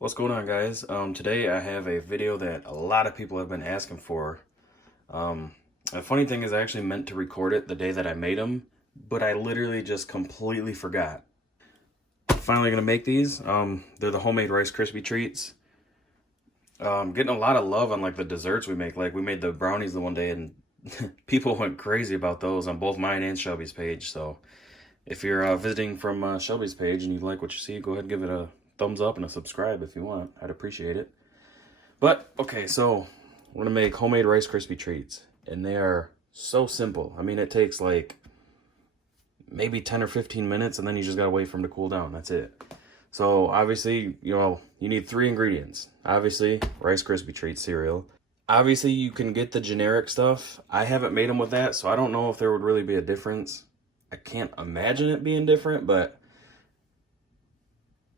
What's going on, guys? Today I have a video that a lot of people have been asking for. The funny thing is I actually meant to record it the day that I made them, but I literally just completely forgot. Finally gonna make these. They're the homemade Rice Krispie Treats. Getting a lot of love on like the desserts we make. Like we made the brownies the one day and people went crazy about those on both mine and Shelby's page. So if you're visiting from Shelby's page and you like what you see, go ahead and give it a thumbs up and a subscribe if you want. I'd appreciate it. But okay, so we're gonna make homemade Rice Krispie Treats, and they are so simple. I mean, it takes like maybe 10 or 15 minutes, and then you just gotta wait for them to cool down. That's it. So obviously, you need 3 ingredients. Obviously, Rice Krispie Treats cereal. Obviously, you can get the generic stuff. I haven't made them with that, so I don't know if there would really be a difference. I can't imagine it being different, but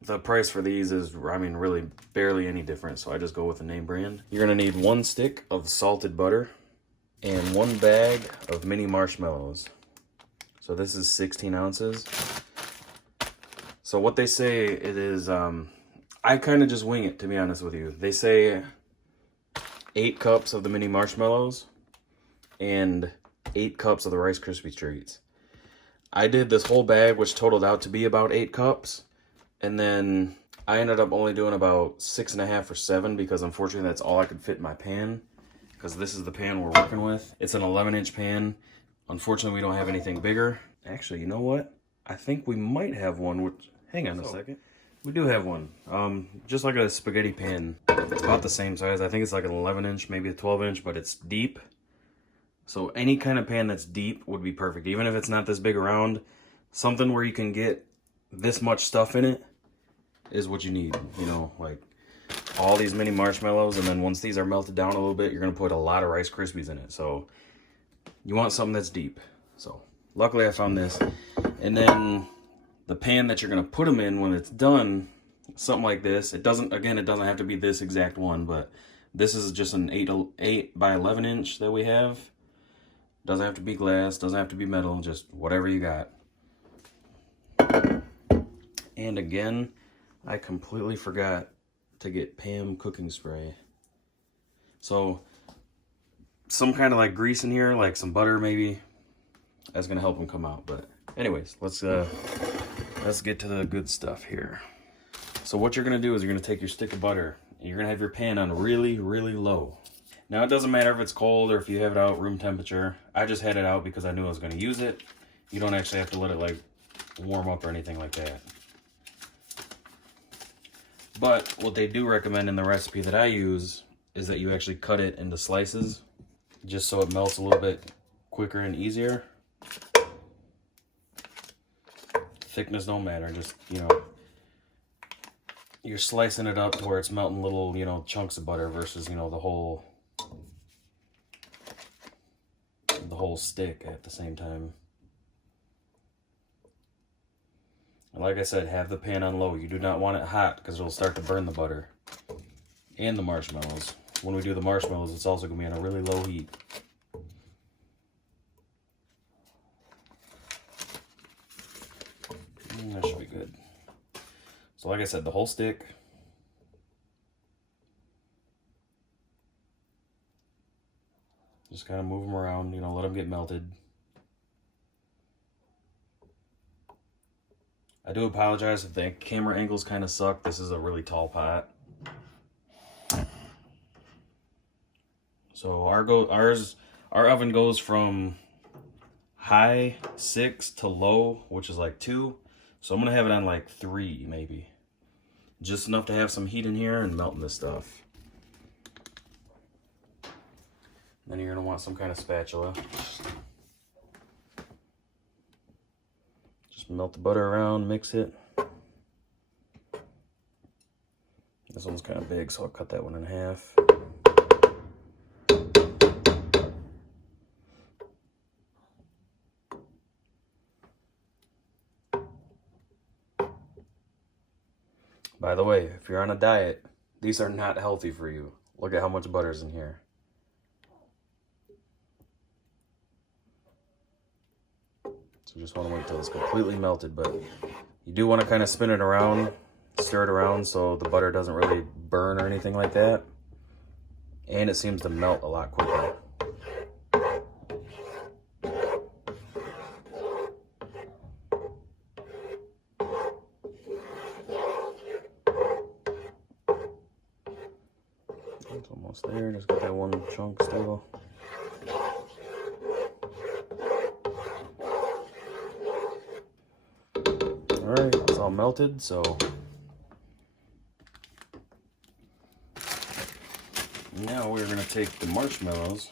the price for these is, I mean, really barely any different, so I just go with the name brand. You're gonna need 1 stick of salted butter and 1 bag of mini marshmallows. So this is 16 ounces. So what they say it is, I kind of just wing it, to be honest with you. They say 8 cups of the mini marshmallows and 8 cups of the Rice Krispie Treats. I did this whole bag, which totaled out to be about 8 cups. And then I ended up only doing about 6.5 or 7 because unfortunately that's all I could fit in my pan. Because this is the pan we're working with. It's an 11-inch pan. Unfortunately, we don't have anything bigger. Actually, you know what? I think we might have one. Which, hang on a second. We do have one. Just like a spaghetti pan. It's about the same size. I think it's like an 11-inch, maybe a 12-inch, but it's deep. So any kind of pan that's deep would be perfect. Even if it's not this big around, something where you can get this much stuff in it is what you need. You know, like all these mini marshmallows, and then once these are melted down a little bit, you're gonna put a lot of Rice Krispies in it. So you want something that's deep. So luckily I found this. And then the pan that you're gonna put them in when it's done, something like this. It doesn't have to be this exact one, but this is just an 8 by 11 inch that we have. Doesn't have to be glass, doesn't have to be metal, just whatever you got. And again, I completely forgot to get Pam cooking spray. So some kind of like grease in here, like some butter maybe. That's gonna help them come out. But anyways, let's get to the good stuff here. So what you're gonna do is you're gonna take your stick of butter and you're gonna have your pan on really, really low. Now it doesn't matter if it's cold or if you have it out room temperature. I just had it out because I knew I was gonna use it. You don't actually have to let it like warm up or anything like that. But what they do recommend in the recipe that I use is that you actually cut it into slices just so it melts a little bit quicker and easier. Thickness don't matter, just, you're slicing it up to where it's melting little, chunks of butter versus, the whole stick at the same time. And like I said, have the pan on low. You do not want it hot because it'll start to burn the butter and the marshmallows. When we do the marshmallows, it's also going to be on a really low heat. That should be good. So like I said, the whole stick. Just kind of move them around, let them get melted. I do apologize if the camera angles kind of suck. This is a really tall pot. So our oven goes from high 6 to low, which is like 2. So I'm gonna have it on like 3 maybe. Just enough to have some heat in here and melting this stuff. Then you're gonna want some kind of spatula. Just melt the butter around, mix it. This one's kind of big, so I'll cut that one in half. By the way, if you're on a diet, these are not healthy for you. Look at how much butter's in here. So just want to wait till it's completely melted, but you do want to kind of spin it around Stir it around so the butter doesn't really burn or anything like that. And it seems to melt a lot quicker. It's almost there, just got that one chunk still. Alright, it's all melted, so now we're going to take the marshmallows,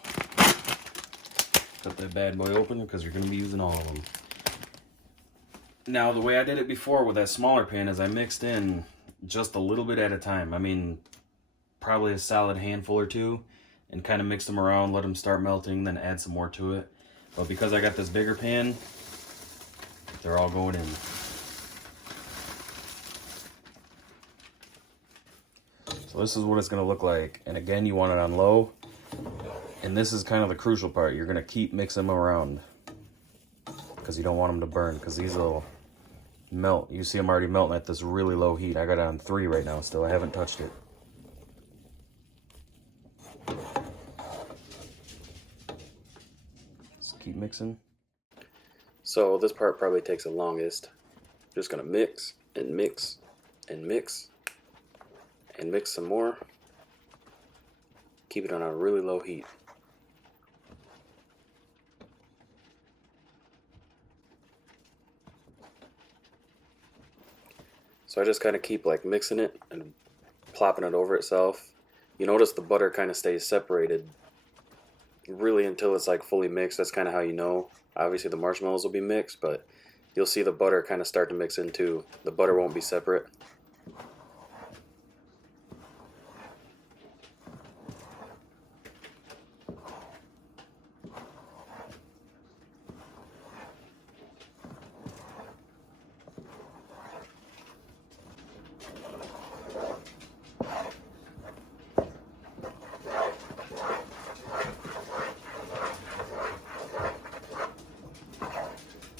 cut that bad boy open because you're going to be using all of them. Now the way I did it before with that smaller pan is I mixed in just a little bit at a time. I mean, probably a solid handful or two, and kind of mix them around, let them start melting, then add some more to it. But because I got this bigger pan, they're all going in. So this is what it's going to look like. And again, you want it on low. And this is kind of the crucial part. You're going to keep mixing them around because you don't want them to burn, because these will melt. You see them already melting at this really low heat. I got it on 3 right now still. I haven't touched it. Just keep mixing. So this part probably takes the longest. Just going to mix and mix and mix. And mix some more. Keep it on a really low heat. So I just kind of keep like mixing it and plopping it over itself. You notice the butter kind of stays separated really until it's like fully mixed. That's kind of how you know. Obviously the marshmallows will be mixed, but you'll see the butter kind of start to mix in too. The butter won't be separate.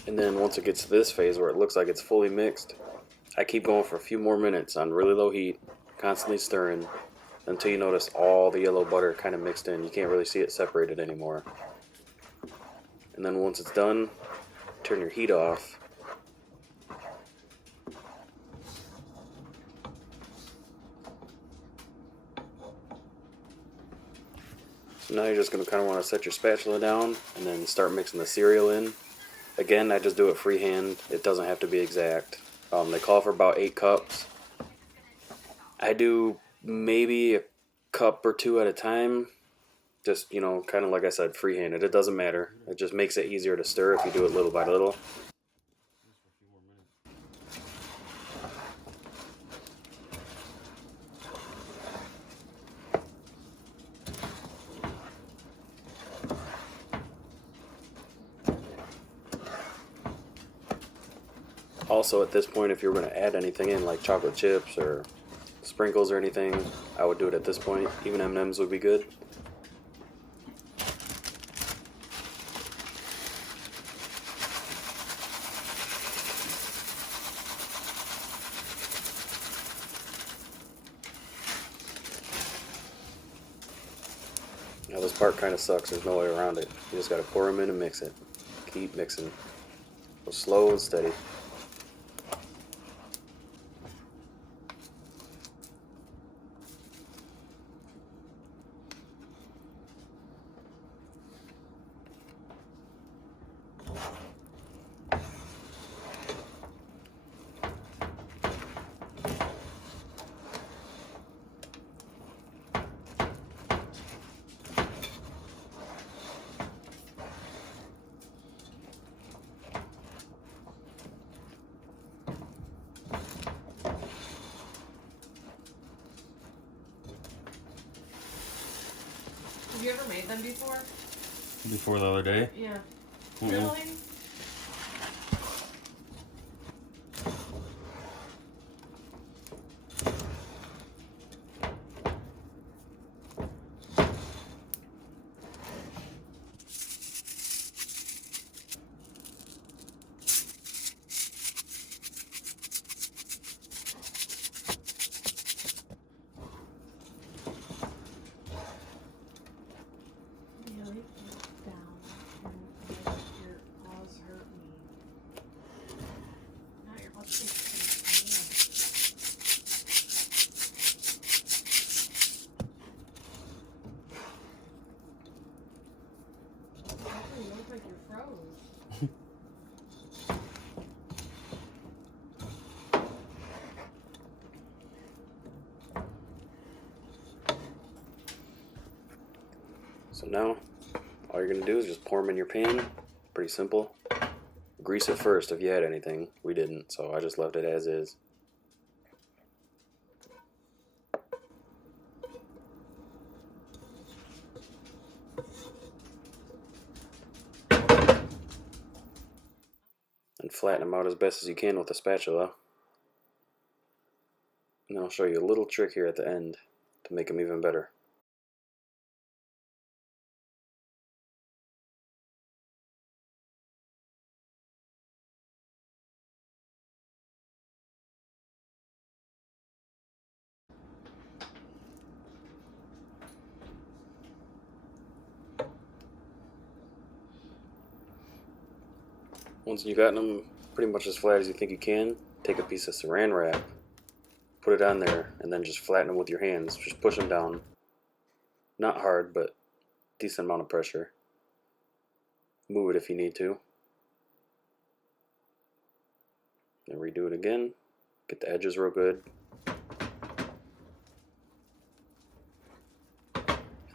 And then once it gets to this phase where it looks like it's fully mixed, I keep going for a few more minutes on really low heat, constantly stirring, until you notice all the yellow butter kind of mixed in. You can't really see it separated anymore. And then once it's done, turn your heat off. So now you're just going to kind of want to set your spatula down and then start mixing the cereal in. Again, I just do it freehand. It doesn't have to be exact. They call for about 8 cups. I do maybe a cup or 2 at a time. Just, you know, kind of like I said, freehanded. It doesn't matter. It just makes it easier to stir if you do it little by little. Also, at this point, if you're going to add anything in, like chocolate chips or sprinkles or anything, I would do it at this point. Even M&Ms would be good. Now this part kind of sucks. There's no way around it. You just got to pour them in and mix it. Keep mixing. Go slow and steady. Have you ever made them before? Before the other day? Yeah. Mm-mm. Really? So now, all you're gonna do is just pour them in your pan. Pretty simple. Grease it first if you had anything. We didn't, so I just left it as is. And flatten them out as best as you can with a spatula. And I'll show you a little trick here at the end to make them even better. Once you've gotten them pretty much as flat as you think you can, take a piece of saran wrap, put it on there, and then just flatten them with your hands. Just push them down. Not hard, but decent amount of pressure. Move it if you need to. And redo it again. Get the edges real good.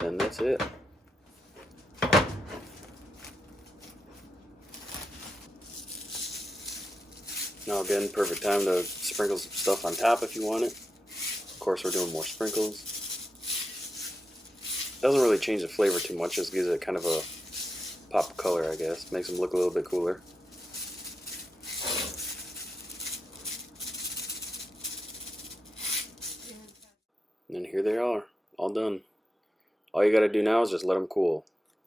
And that's it. Now again, perfect time to sprinkle some stuff on top if you want it. Of course, we're doing more sprinkles. Doesn't really change the flavor too much, just gives it kind of a pop of color, I guess. Makes them look a little bit cooler. And here they are, all done. All you gotta do now is just let them cool.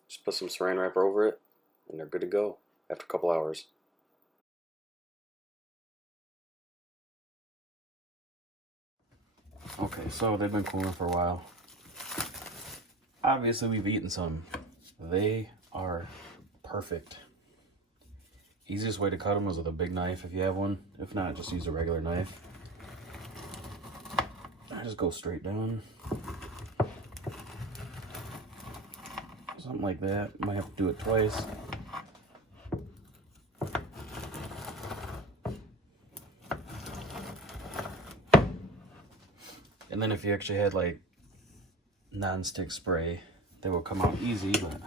Just put some saran wrap over it, and they're good to go after a couple hours. Okay, so they've been cooling for a while. Obviously, we've eaten some. They are perfect. Easiest way to cut them is with a big knife if you have one. If not, just use a regular knife. I just go straight down. Something like that. Might have to do it twice. And then if you actually had like non-stick spray, they will come out easy, but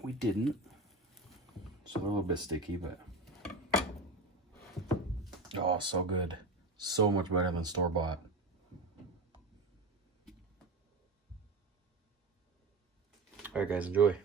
we didn't. So they're a little bit sticky, but oh, so good. So much better than store-bought. All right, guys, enjoy.